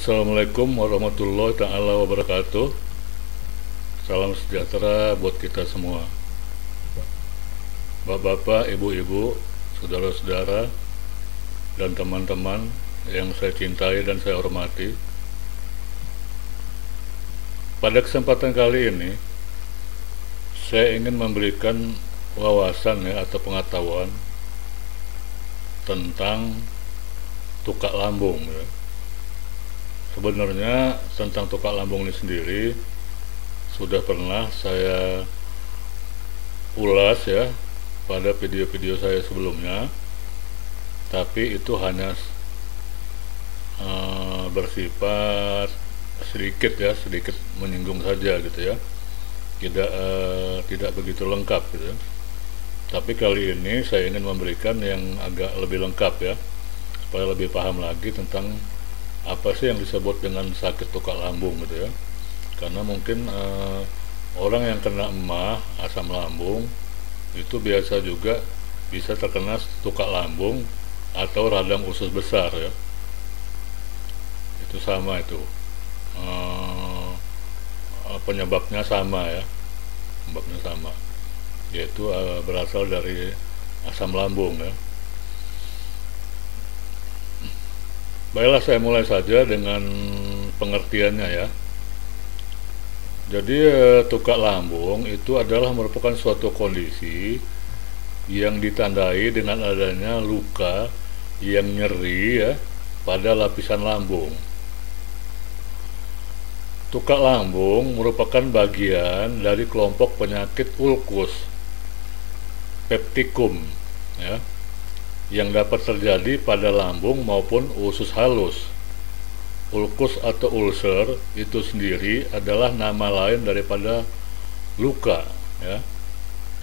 Assalamualaikum warahmatullahi taala wabarakatuh. Salam sejahtera buat kita semua. Bapak-bapak, ibu-ibu, saudara-saudara, dan teman-teman yang saya cintai dan saya hormati. Pada kesempatan kali ini, saya ingin memberikan wawasan atau pengetahuan tentang tukak lambung. Sebenarnya tentang tukak lambung ini sendiri sudah pernah saya ulas pada video-video saya sebelumnya, tapi itu hanya bersifat sedikit menyinggung saja gitu ya, tidak begitu lengkap gitu ya. Tapi kali ini saya ingin memberikan yang agak lebih lengkap ya, supaya lebih paham lagi tentang apa sih yang disebut dengan sakit tukak lambung gitu ya. Karena mungkin orang yang kena emah, asam lambung, itu biasa juga bisa terkena tukak lambung atau radang usus besar ya. Itu sama itu, penyebabnya sama ya, yaitu berasal dari asam lambung ya. Baiklah, saya mulai saja dengan pengertiannya ya. Jadi tukak lambung itu adalah merupakan suatu kondisi yang ditandai dengan adanya luka yang nyeri ya pada lapisan lambung. Tukak lambung merupakan bagian dari kelompok penyakit ulkus peptikum ya, yang dapat terjadi pada lambung maupun usus halus. Ulkus atau ulcer itu sendiri adalah nama lain daripada luka ya.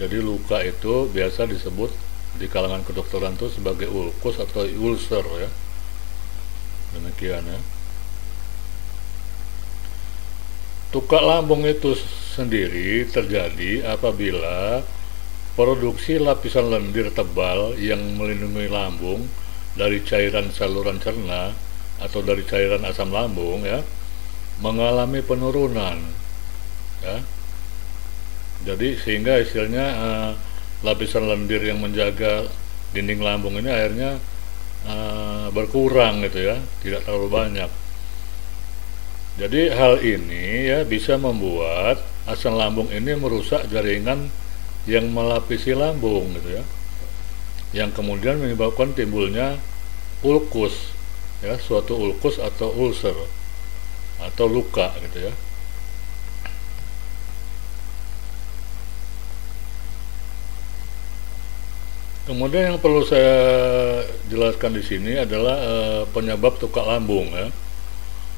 Jadi luka itu biasa disebut di kalangan kedokteran itu sebagai ulkus atau ulcer ya. Demikian ya. Tukak lambung itu sendiri terjadi apabila produksi lapisan lendir tebal yang melindungi lambung dari cairan saluran cerna atau dari cairan asam lambung ya mengalami penurunan ya. Jadi sehingga istilahnya lapisan lendir yang menjaga dinding lambung ini akhirnya berkurang gitu ya, tidak terlalu banyak. Jadi hal ini ya bisa membuat asam lambung ini merusak jaringan yang melapisi lambung gitu ya, yang kemudian menyebabkan timbulnya ulkus ya, suatu ulkus atau ulcer atau luka gitu ya. Kemudian yang perlu saya jelaskan di sini adalah penyebab tukak lambung ya.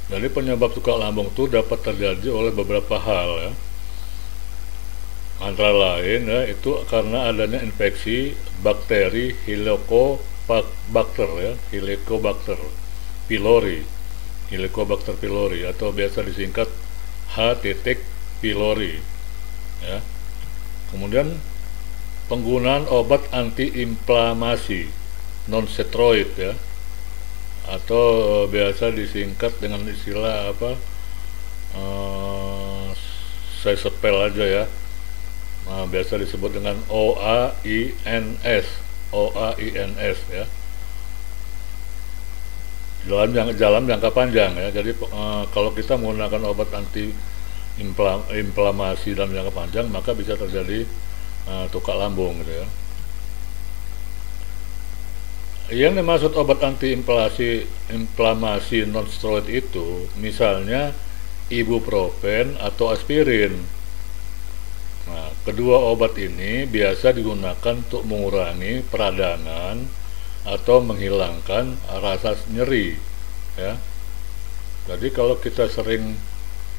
Jadi penyebab tukak lambung itu dapat terjadi oleh beberapa hal ya. Antara lain ya, itu karena adanya infeksi bakteri Helicobacter pylori atau biasa disingkat H. pylori ya. Kemudian penggunaan obat antiinflamasi non steroid ya, atau biasa disingkat dengan istilah saya sepel aja ya. Biasa disebut dengan OAINS ya, dalam jangka panjang ya. Jadi kalau kita menggunakan obat anti inflamasi dalam jangka panjang, maka bisa terjadi tukak lambung gitu ya. Yang dimaksud obat anti inflamasi non steroid itu misalnya ibuprofen atau aspirin. Nah, kedua obat ini biasa digunakan untuk mengurangi peradangan atau menghilangkan rasa nyeri ya. Jadi kalau kita sering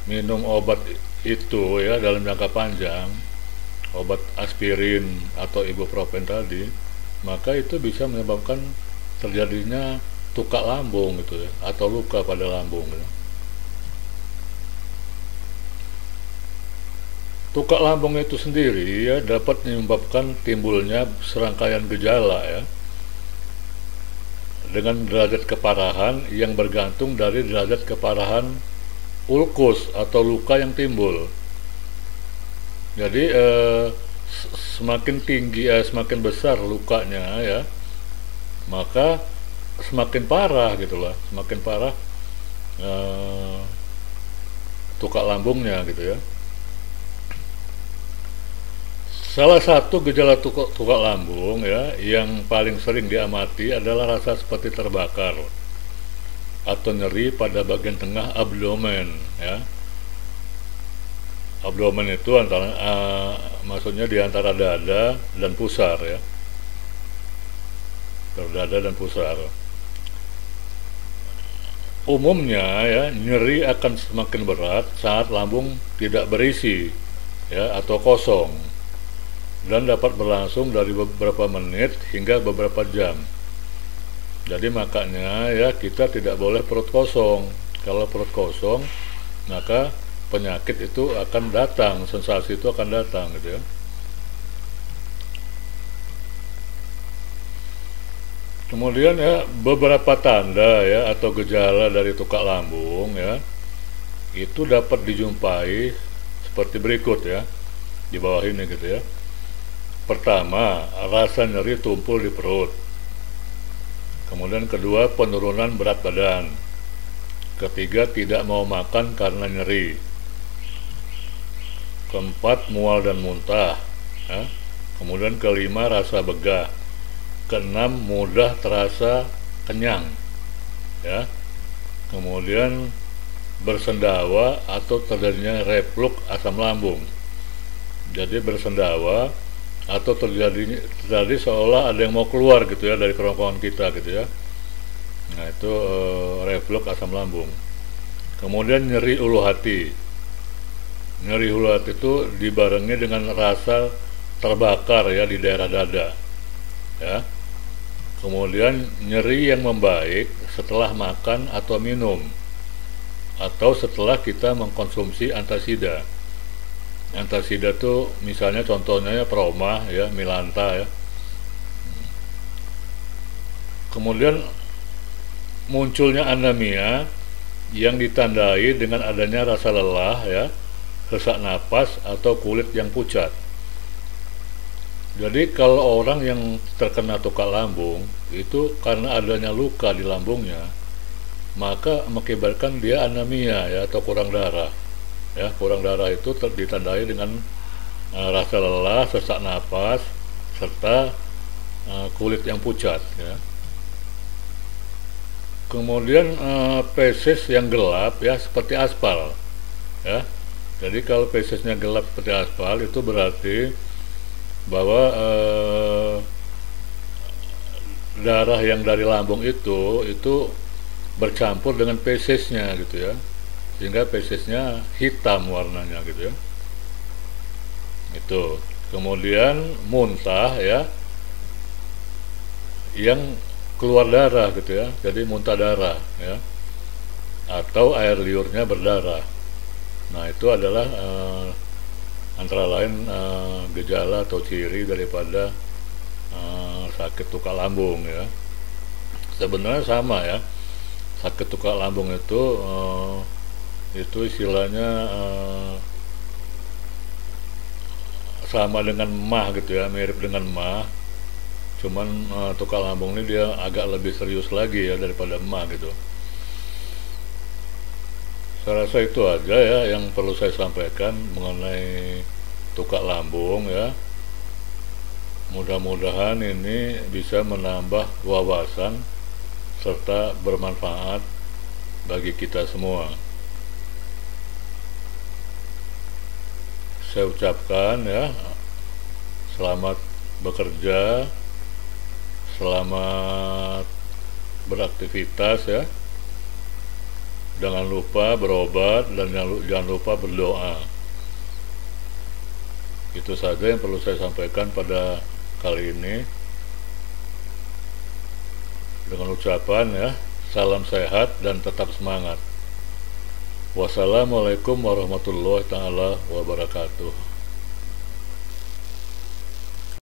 minum obat itu ya dalam jangka panjang, obat aspirin atau ibuprofen tadi, maka itu bisa menyebabkan terjadinya tukak lambung gitu ya, atau luka pada lambung ya. Tukak lambung itu sendiri ya dapat menyebabkan timbulnya serangkaian gejala ya. dengan derajat keparahan yang bergantung dari derajat keparahan ulkus atau luka yang timbul. Jadi semakin tinggi, semakin besar lukanya ya, maka semakin parah gitulah, semakin parah tukak lambungnya gitu ya. Salah satu gejala tukak lambung ya yang paling sering diamati adalah rasa seperti terbakar atau nyeri pada bagian tengah abdomen ya. Abdomen itu antara maksudnya di antara dada dan pusar ya. Dada dan pusar. Umumnya ya nyeri akan semakin berat saat lambung tidak berisi ya atau kosong, dan dapat berlangsung dari beberapa menit hingga beberapa jam. Jadi makanya ya kita tidak boleh perut kosong. Kalau perut kosong maka penyakit itu akan datang, sensasi itu akan datang gitu ya. Kemudian ya beberapa tanda ya atau gejala dari tukak lambung ya itu dapat dijumpai seperti berikut ya, di bawah ini gitu ya. Pertama, rasa nyeri tumpul di perut. Kemudian kedua, penurunan berat badan. Ketiga, tidak mau makan karena nyeri. Keempat, mual dan muntah ya. Kemudian kelima, rasa begah. Keenam, mudah terasa kenyang ya. Kemudian bersendawa atau terjadinya reflux asam lambung. Jadi bersendawa atau terjadi seolah ada yang mau keluar gitu ya dari kerongkongan kita gitu ya. Nah itu reflux asam lambung. Kemudian nyeri ulu hati. Nyeri ulu hati itu dibarengi dengan rasa terbakar ya di daerah dada ya. Kemudian nyeri yang membaik setelah makan atau minum atau setelah kita mengkonsumsi antasida. Antasida itu misalnya contohnya ya Proma ya, Milanta ya. Kemudian munculnya anemia yang ditandai dengan adanya rasa lelah ya, sesak napas atau kulit yang pucat. Jadi kalau orang yang terkena tukak lambung itu karena adanya luka di lambungnya, maka mengakibatkan dia anemia ya atau kurang darah. Ya, kurang darah itu ditandai dengan rasa lelah, sesak napas, serta kulit yang pucat ya. Kemudian feses yang gelap ya seperti aspal ya. Jadi kalau fesesnya gelap seperti aspal itu berarti bahwa darah yang dari lambung itu bercampur dengan fesesnya gitu ya, sehingga fesesnya hitam warnanya gitu ya. Itu kemudian muntah ya yang keluar darah gitu ya, jadi muntah darah ya, atau air liurnya berdarah. Nah itu adalah antara lain gejala atau ciri daripada sakit tukak lambung ya. Sebenarnya sama ya, sakit tukak lambung itu istilahnya sama dengan MAH gitu ya, mirip dengan MAH, cuman tukak lambung ini dia agak lebih serius lagi ya daripada MAH gitu. Saya rasa itu aja ya yang perlu saya sampaikan mengenai tukak lambung ya. Mudah-mudahan ini bisa menambah wawasan serta bermanfaat bagi kita semua. Saya ucapkan ya, selamat bekerja, selamat beraktivitas ya. Jangan lupa berobat dan jangan lupa berdoa. Itu saja yang perlu saya sampaikan pada kali ini. Dengan ucapan ya, salam sehat dan tetap semangat. Wassalamualaikum warahmatullahi taala wabarakatuh.